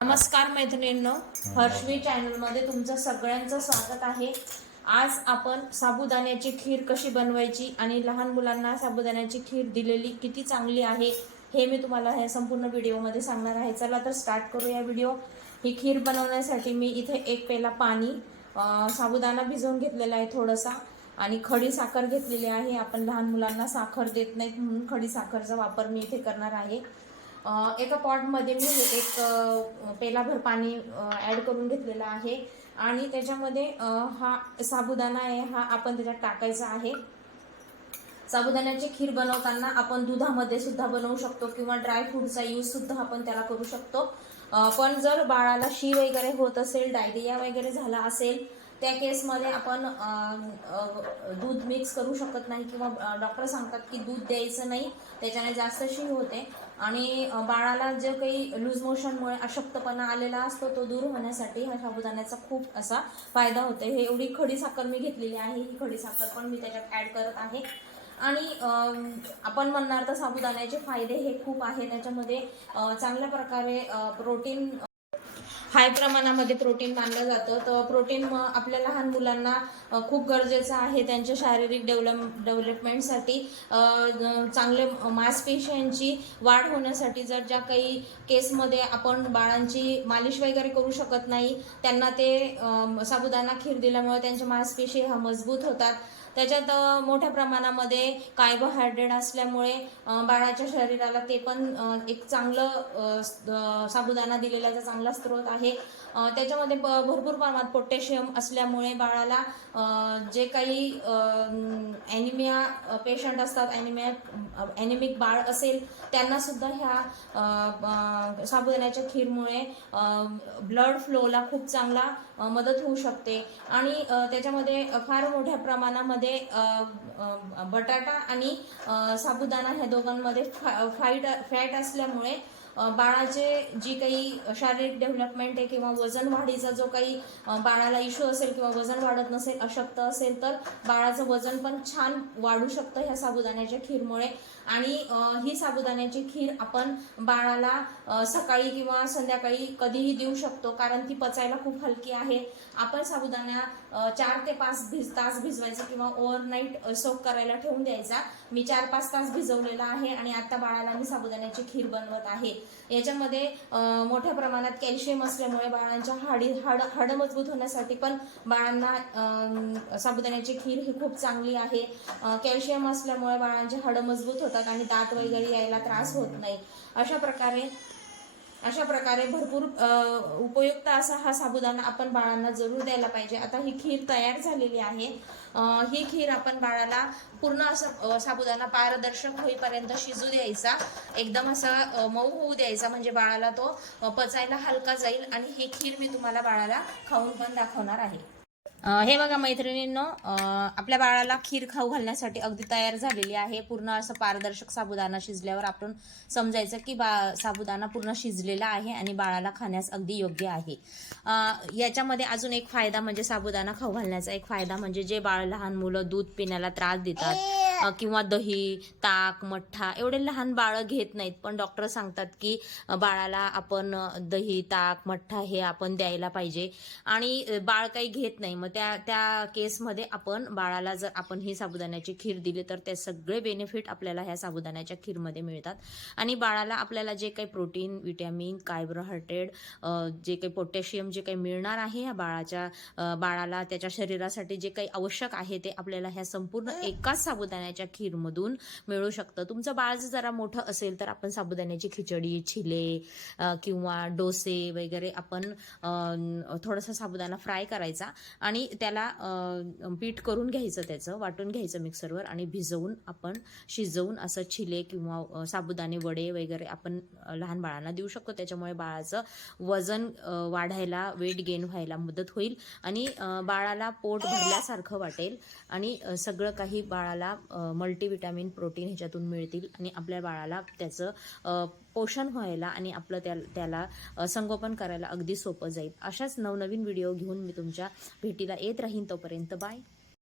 नमस्कार मैत्रिणींनो हर्षवी चॅनलमध्ये तुमचं सगळ्यांचं स्वागत आहे. आज आपण साबुदाण्याची खीर कशी बनवायची आणि लहान मुलांना साबुदाण्याची खीर दिलेली किती चांगली आहे हे मी तुम्हाला ह्या संपूर्ण व्हिडिओमध्ये सांगणार आहे. चला तर स्टार्ट करूया व्हिडिओ. ही खीर बनवण्यासाठी मी इथे एक पेला पाणी साबुदाणा भिजवून घेतलेला आहे थोडासा आणि खडी साखर घेतलेली आहे. आपण लहान मुलांना साखर देत नाहीत म्हणून खडी साखरचा वापर मी इथे करणार आहे. एका पॉटमध्ये मी एक पेलाभर पाणी ॲड करून घेतलेलं आहे. आणि त्याच्यामध्ये हा साबुदाणा आहे हा आपण त्याच्यात टाकायचा आहे. साबुदाण्याची खीर बनवताना आपण दुधामध्ये सुद्धा बनवू शकतो किंवा ड्रायफ्रूटचा यूज सुद्धा आपण त्याला करू शकतो. पण जर बाळाला शी वगैरे होत असेल डायरिया वगैरे झाला असेल त्या केसमध्ये आपण दूध मिक्स करू शकत नाही किंवा डॉक्टर सांगतात की दूध द्यायचं नाही त्याच्याने जास्त शी होते. आणि बाळाला जे काही लूज मोशनमुळे अशक्तपणा आलेला असतो तो दूर होण्यासाठी हा साबुदाण्याचा खूप असा फायदा होतो. हे एवढी खडी साखर मी घेतलेली आहे ही खडी साखर पण मी त्याच्यात ॲड करत आहे. आणि आपण म्हणणार तर साबुदाण्याचे फायदे हे खूप आहे त्याच्यामध्ये चांगल्या प्रकारे प्रोटीन हाय प्रमाणामध्ये प्रोटीन मानलं जातं. तर प्रोटीन आपल्या लहान मुलांना खूप गरजेचं आहे त्यांच्या शारीरिक डेव्हलप डेव्हलपमेंटसाठी. चांगले मांसपेशियांची वाढ होण्यासाठी जर ज्या काही केसमध्ये आपण बाळांची मालिश वगैरे करू शकत नाही त्यांना ते साबुदाणा खीर दिल्यामुळे त्यांच्या मांसपेशी ह्या मजबूत होतात. त्याच्यात मोठ्या प्रमाणामध्ये कार्बोहायड्रेट असल्यामुळे बाळाच्या शरीराला ते पण एक चांगलं साबुदाणा दिलेल्याचा चांगला स्रोत आहे. त्याच्यामध्ये भरपूर प्रमाणात पोटॅशियम असल्यामुळे बाळाला जे काही ॲनिमिया पेशंट असतात ॲनिमिया ॲनिमिक बाळ असेल त्यांना सुद्धा ह्या साबुदाण्याच्या खीरमुळे ब्लड फ्लोला खूप चांगला मदत होऊ शकते. आणि त्याच्यामध्ये फार मोठ्या प्रमाणामध्ये अ, बटाटा आणि साबुदाणा ह्या दोघांमध्ये फा- फाईट फॅट असल्यामुळे बाळाचे जी काही शारीरिक डेव्हलपमेंट आहे किंवा वजन वाढीचा जो काही बाळाला इश्यू असेल किंवा वजन वाढत नसेल अशक्त असेल तर बाळाचं वजन पण छान वाढू शकतं ह्या साबुदाण्याच्या खीरमुळे. आणि ही साबुदाण्याची खीर आपण बाळाला सकाळी किंवा संध्याकाळी कधीही देऊ शकतो कारण ती पचायला खूप हलकी आहे. आपण साबुदाणा चार ते पाच भिज तास भिजवायचा किंवा ओव्हरनाईट सोक करायला ठेवून द्यायचा. मी चार पाच तास भिजवलेला आहे आणि आता बाळाला मी साबुदाण्याची खीर बनवत आहे. याच्यामध्ये मोठ्या प्रमाणात कॅल्शियम असल्यामुळे बाळांच्या हाडी हाड हाडं मजबूत होण्यासाठी पण बाळांना साबुदाण्याची खीर ही खूप चांगली आहे. कॅल्शियम असल्यामुळे बाळांचे हाडं मजबूत होतात आणि दात वगैरे यायला त्रास होत नाही. अशा प्रकारे अशा प्रकारे भरपूर उपयुक्त असा हा साबुदाणा आपण बाळांना जरूर द्यायला पाहिजे. आता ही खीर तयार झालेली आहे. ही खीर आपण बाळाला पूर्ण असं साबुदाणा पारदर्शक होईपर्यंत शिजू द्यायचा. एकदम असा मऊ होऊ द्यायचा. म्हणजे बाळाला तो पचायला हलका जाईल. आणि ही खीर मी तुम्हाला बाळाला खाऊन पण दाखवणार आहे. हे बघा मैत्रिणींनो आपल्या बाळाला खीर खाऊ घालण्यासाठी अगदी तयार झालेली आहे. पूर्ण असं पारदर्शक साबुदाणा शिजल्यावर आपण समजायचं की बा साबुदाणा पूर्ण शिजलेला आहे आणि बाळाला खाण्यास अगदी योग्य आहे. याच्यामध्ये अजून एक फायदा म्हणजे साबुदाणा खाऊ घालण्याचा एक फायदा म्हणजे जे बाळ लहान मुलं दूध पिण्याला त्रास देतात किंवा दही ताक मठ्ठा एवढे लहान बाळं घेत नाहीत. पण डॉक्टर सांगतात की बाळाला आपण दही ताक मठ्ठा हे आपण द्यायला पाहिजे. आणि बाळ काही घेत नाही. मग त्या त्या केसमध्ये आपण बाळाला जर आपण ही साबुदाण्याची खीर दिली तर ते सगळे बेनिफिट आपल्याला ह्या साबुदाण्याच्या खीरमध्ये मिळतात. आणि बाळाला आपल्याला जे काही प्रोटीन विटॅमिन कार्बोहायड्रेट जे काही पोटॅशियम जे काही मिळणार आहे ह्या बाळाच्या बाळाला त्याच्या शरीरासाठी जे काही आवश्यक आहे ते आपल्याला ह्या संपूर्ण एकाच साबुदाण्याच्या खीरमधून मिळू शकतं. तुमचं बाळ जर जरा मोठं असेल तर आपण साबुदाण्याची खिचडी छिले किंवा डोसे वगैरे आपण थोडासा साबुदाणा फ्राय करायचा आणि त्याला पीठ करून घ्यायचं त्याचं वाटून घ्यायचं मिक्सरवर आणि भिजवून आपण शिजवून असं छिले किंवा साबुदाणे वडे वगैरे आपण लहान बाळांना देऊ शकतो. त्याच्यामुळे बाळाचं वजन वाढायला वेट गेन व्हायला मदत होईल आणि बाळाला पोट भरल्यासारखं वाटेल आणि सगळं काही बाळाला मल्टीविटॅमिन प्रोटीन ह्याच्यातून मिळतील आणि आपल्या बाळाला त्याचं पोषण व्हायला आणि आपलं त्या त्याला संगोपन करायला अगदी सोपं जाईल. अशाच नवनवीन व्हिडिओ घेऊन मी तुमच्या भेटीला येत राहीन तोपर्यंत बाय